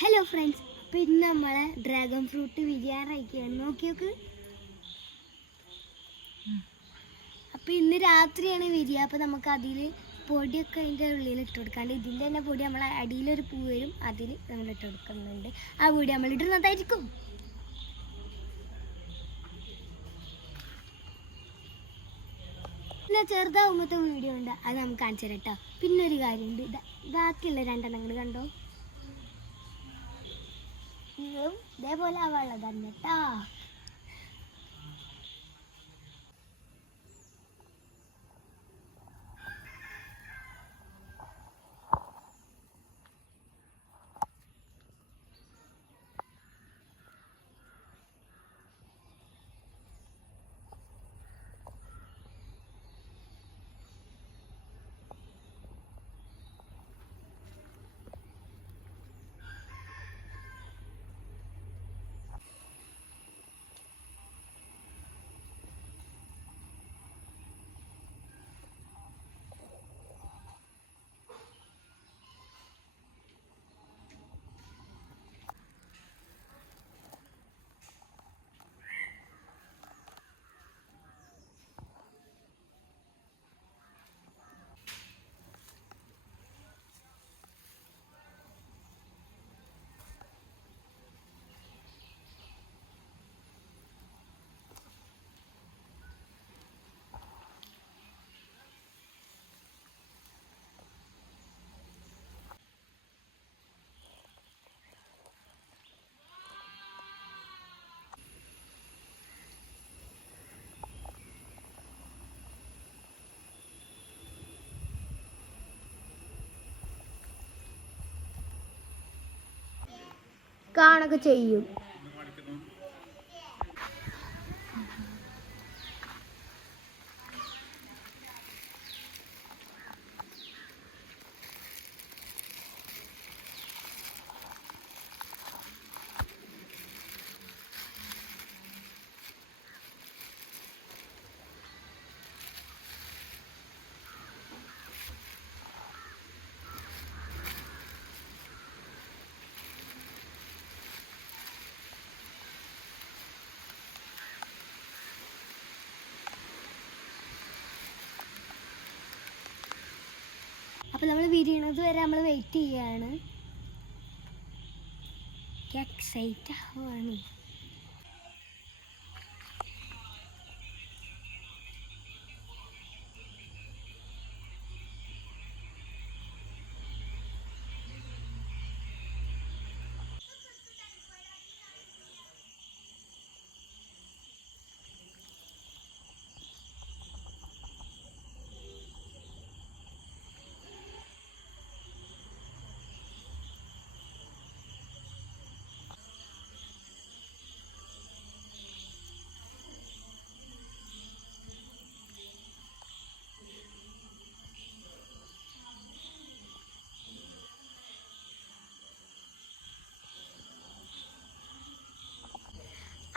Hello friends അപ്പോൾ ഇന്ന് നമ്മളെ ഡ്രാഗൺ ഫ്രൂട്ട് വിരിയാറായിക്കുകയാണ് നോക്കി നോക്ക്. അപ്പോൾ ഇന്ന് രാത്രിയാണ് വിരിയ. അപ്പോൾ നമുക്ക് അതിൽ പൊടിയൊക്കെ അതിന്റെ ഉള്ളിൽ ഇട്ട് കൊടുക്കാണ്ട് ഇതിന്റെ തന്നെ പൊടി നമ്മൾ അടിയിലൊരു പൂ വരും. അതിൽ നമ്മൾ ഇട്ട് കൊടുക്കുന്നുണ്ട്. ആ പൊടി നമ്മൾ ഇടുന്നതായിരിക്കും പിന്നെ ചെറുതാവുമ്പോഴത്തെ വീഡിയോ ഉണ്ട്. അത് നമുക്ക് കാണിച്ചു തരാം കേട്ടോ. പിന്നെ ഒരു കാര്യമുണ്ട് ബാക്കിയുള്ള രണ്ടെണ്ണം. കണ്ടോ? ഇതും ഇതേപോലെ ആവാനുള്ളതാണ് കേട്ടാ കാണൊക്കെ ചെയ്യും. അപ്പോൾ നമ്മൾ വിരിയണത് വരെ നമ്മൾ വെയിറ്റ് ചെയ്യാണ്. എക്സൈറ്റ് ആവാണ്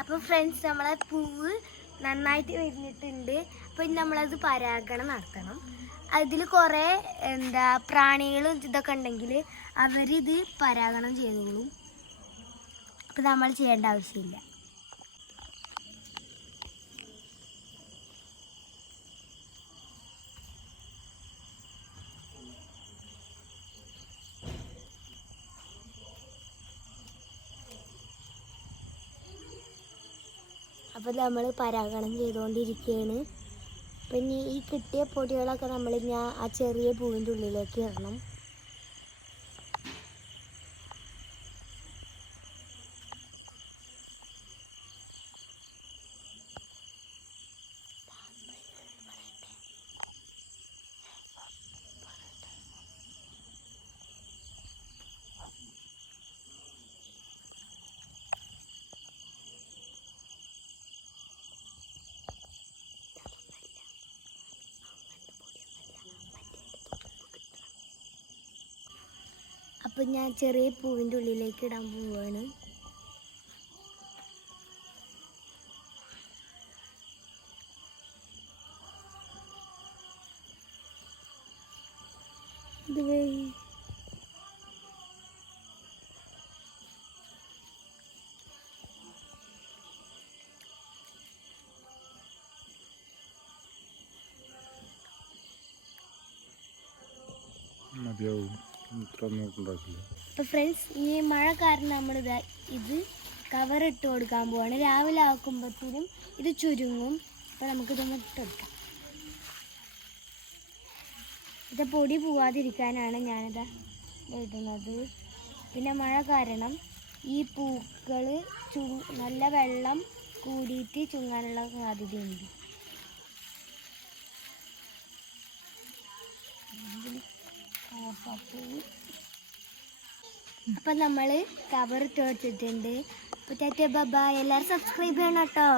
അപ്പോൾ ഫ്രണ്ട്സ് നമ്മളെ പൂവ് നന്നായിട്ട് വിരിഞ്ഞിട്ടുണ്ട്. അപ്പോൾ ഇനി നമ്മളത് പരാഗണം നടത്തണം. അതിൽ കുറേ എന്താ പ്രാണികളും ഇതൊക്കെ ഉണ്ടെങ്കിൽ അവരിത് പരാഗണം ചെയ്തോളും. അപ്പോൾ നമ്മൾ ചെയ്യേണ്ട ആവശ്യമില്ല. അപ്പോൾ നമ്മൾ പരാഗണം ചെയ്തുകൊണ്ടിരിക്കുകയാണ് പിന്നെ ഈ കിട്ടിയ പൊടികളൊക്കെ നമ്മൾ ഞാൻ ആ ചെറിയ പൂവിന്റെ ഉള്ളിലേക്ക് ഇടണം. അപ്പം ഞാൻ ചെറിയ പൂവിന്റെ ഉള്ളിലേക്ക് ഇടാൻ പോവാണ്. മതിയാവും. അപ്പോൾ ഫ്രണ്ട്സ് ഈ മഴ കാരണം നമ്മൾ ഇത് കവർ ഇട്ട് കൊടുക്കാൻ പോവാണ്. രാവിലെ ആക്കുമ്പോഴത്തേനും ഇത് ചുരുങ്ങും. അപ്പോൾ നമുക്കിതൊന്ന് ഇട്ട് കൊടുക്കാം ഇത് പൊടി പോവാതിരിക്കാനാണ് ഞാനിത് ഇടുന്നത്. പിന്നെ മഴ കാരണം ഈ പൂക്കൾ ചു നല്ല വെള്ളം കൂടിയിട്ട് ചുങ്ങാനുള്ള സാധ്യതയുണ്ട്. അപ്പം നമ്മൾ കവർ ഇട്ട് വെച്ചിട്ടുണ്ട്. അപ്പോൾ ടാറ്റ ബബ എല്ലാവരും സബ്സ്ക്രൈബ് ചെയ്യണം കേട്ടോ.